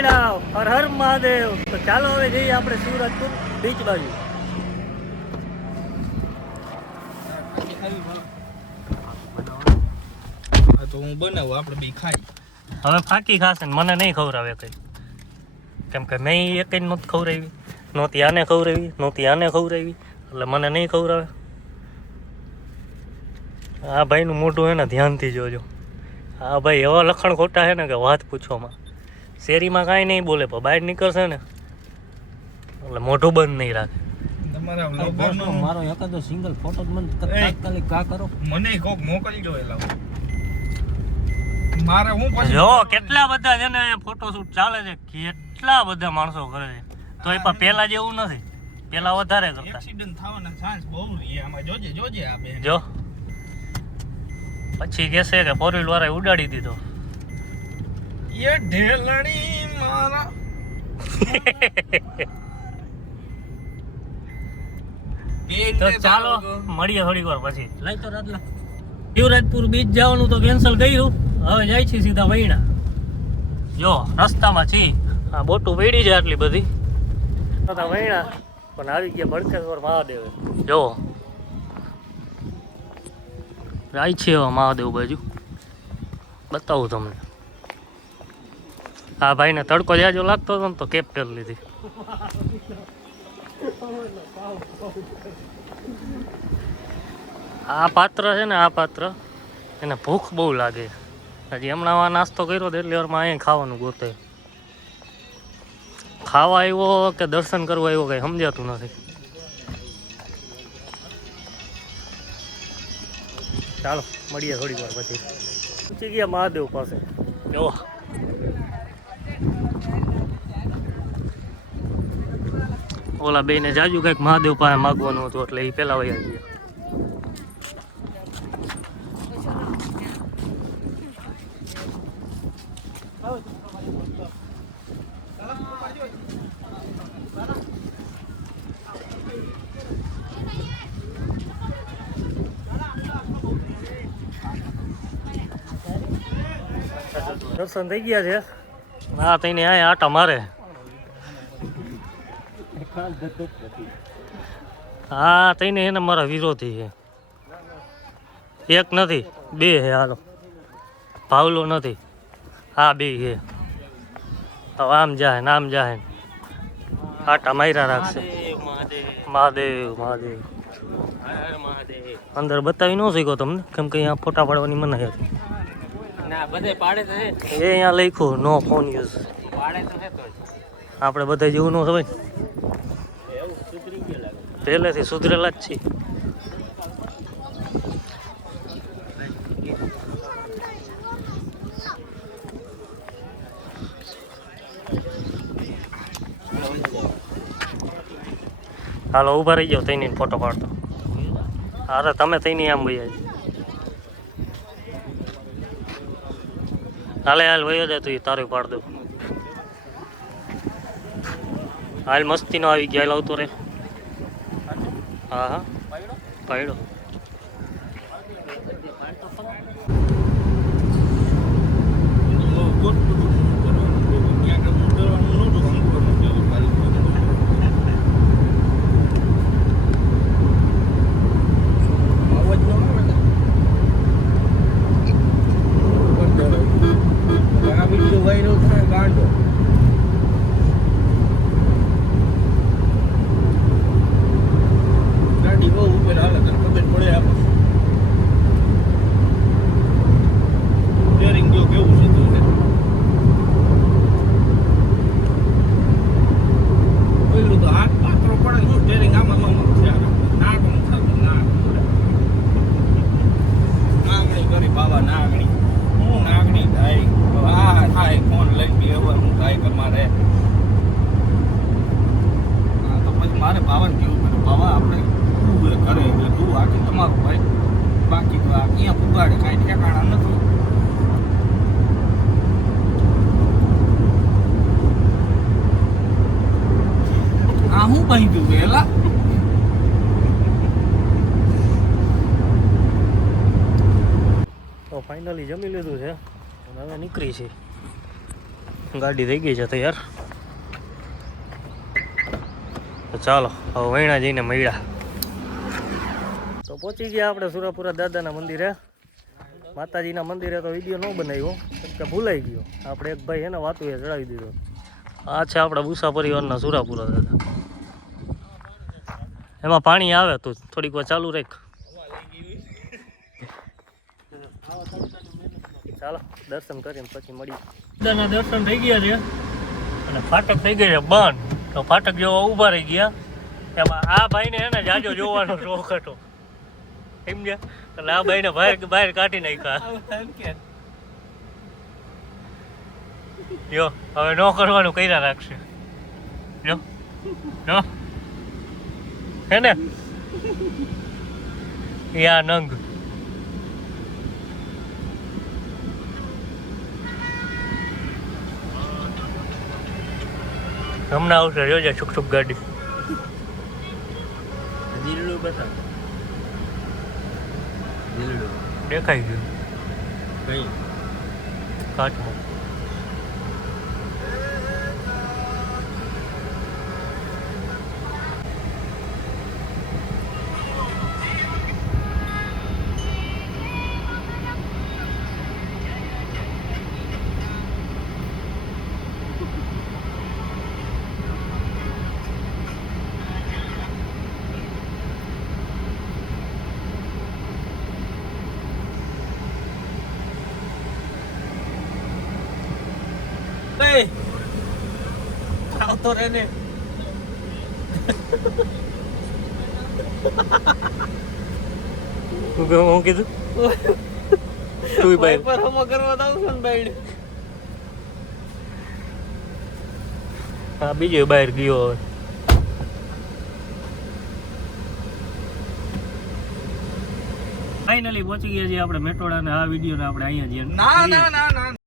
વૈણા હર હર મહાદેવ. તો ચાલો હવે જઈએ આપણે શિવરાજપુર બીચ બાજુ. તો હું બનાવું, આપણે બે ખાઈ. હવે ફાકી ખાશે ને મને નહીં ખવડાવે કંઈ, કેમ કે મેં એક જ નહોતી ખવડાવી, નહોતી આને ખવડાવી, નહોતી આને ખવડાવી, એટલે મને નહીં ખવડાવે. આ ભાઈનું મોઢું હે ને ધ્યાનથી જોજો. આ ભાઈ એવા લખણ ખોટા છે ને કે વાત પૂછવામાં. શેરીમાં કાંઈ નહીં બોલે, પણ બહાર નીકળશે ને એટલે મોઢું બંધ નહીં રાખે. મારો એકાદો સિંગલ ફોટો મને તાત્કાલિક કા કરો, મને કોક મોકલજો. એલા મારે હું જો કેટલા બધા છે ને ફોટોશૂટ ચાલે છે, કેટલા બધા માણસો કરે છે. તો એ પણ પેલા જેવું નથી, પેલા વધારે કરતા. એક્સિડન્ટ થવાના ચાન્સ બહુ રહે આમાં. જોજે આ બે જો પછી કહેશે કે ફોર વ્હીલ વાળાએ ઉડાડી દીધો. એ ઢેલણી મારા તો ચાલો મળીએ થોડીક વાર પછી. લઈ તો રાજલા શિવરાજપુર બીચ જવાનું તો કેન્સલ કર્યું. હવે જાય છે સીધા વૈણા. જો રસ્તામાં છીએ, આ બોટું પડી છે આટલી બધી વૈણા, પણ આવી ગયા ભડકેશ્વર મહાદેવ. જો જાય છે મહાદેવ બાજુ, બતાવું તમને. આ ભાઈને તડકો જાજો લાગતો હતો ને તો કેપ કરી લીધી. આ પાત્ર છે ને, આ પાત્ર એને ભૂખ બહુ લાગે. હજી હમણાં આ નાસ્તો કર્યો એટલે વારમાં અહીંયા ખાવાનું ગોતે. ખાવા આવ્યો કે દર્શન કરવા આવ્યો કંઈ સમજાતું નથી. ચાલો મળીએ થોડી વાર પછી. પૂછી ગયા મહાદેવ પાસે. જો ઓલા બેને જાજુ કંઈક મહાદેવ પાસે માગવાનું હતું એટલે એ પેલા વયા ગયા. દર્શન થઈ ગયા છે. હા તઈને આ આટા મારે. હા તઈને એને મારા વિરોધી છે. એક નથી બે છે. હાલો ભાવલો નથી, હા બે છે. હવે આમ જાય ને આમ જાય ને આટા માર્યા રાખશે. મહાદેવ મહાદેવ અંદર બતાવી ન શીખો તમને, કેમ કે અહીંયા ફોટા પાડવાની મનાઈ હતી. એ અહીંયા લખ્યું નો ફોન યુઝ. આપણે બધા જેવું ન હોય, પહેલેથી સુધરેલા જ છીએ. હાલો ઊભા રહી જાઓ, તઈને ફોટો પાડતો. અરે તમે તઈને આમ ભાઈ હાલે હાલ વયો જાય તો એ તારું પાડ દઉં. હાલ મસ્તીનો આવી ગયા, હાલ આવતો રે. હા હા પાડ્યો. મારે ભાવન કેવું પડે, ભાવા આપણે કરે એટલે તું આખી તમારું ભાઈ, બાકી તો આ ક્યાં પુગાડે કાંઈ ઠેકાણા નથી. આ હું બાંધ્યું પેલા તો ફાઇનલી જમી લીધું છે, હવે નીકળી છે. ગાડી થઈ ગઈ છે તૈયાર. તો ચાલો હવે વૈણા જઈને મળ્યા. તો પહોંચી ગયા આપણે સુરાપુરા દાદાના મંદિરે. માતાજીના મંદિરે તો વિડીયો ન બનાવ્યો કે ભૂલાઈ ગયો. આપણે એક ભાઈ એને વાતુએ ચડાવી દીધો. આ છે આપણા બુસા પરિવારના સુરાપુરા દાદા. એમાં પાણી આવે તો થોડીક વાર ચાલુ રાખ. ચાલો દર્શન કરીને પછી મળીએ. દાદાના દર્શન થઈ ગયા છે અને ફાટક થઈ ગઈ છે બંધ. તો ફાટક જોવા ઊભા રહી ગયા. એમાં આ ભાઈને એને જાજો જોવાનો શોખ હતો સમજ્યા. એટલે આ ભાઈને બહાર કાઢી નાખ્યા. જો હવે ન કરવાનું કર્યા રાખશે. જો જો હે ને યા નંગ. હમણાં આવશે જોજે છુક છુક ગાડી. દિલડું બતા દિલડું દેખાઈ ગયું કઈ કાચમાં. આવતો રે ને હું કીધું તું ભાઈ પર હમો કરવા દઉં છું ને ભાઈ. હા બીજો બહાર ગયો હવે. ફાઇનલી પહોંચી ગયા છીએ આપણે મેટોડા ને આ વિડીયો ને આપણે અહીંયા ના ના ના ના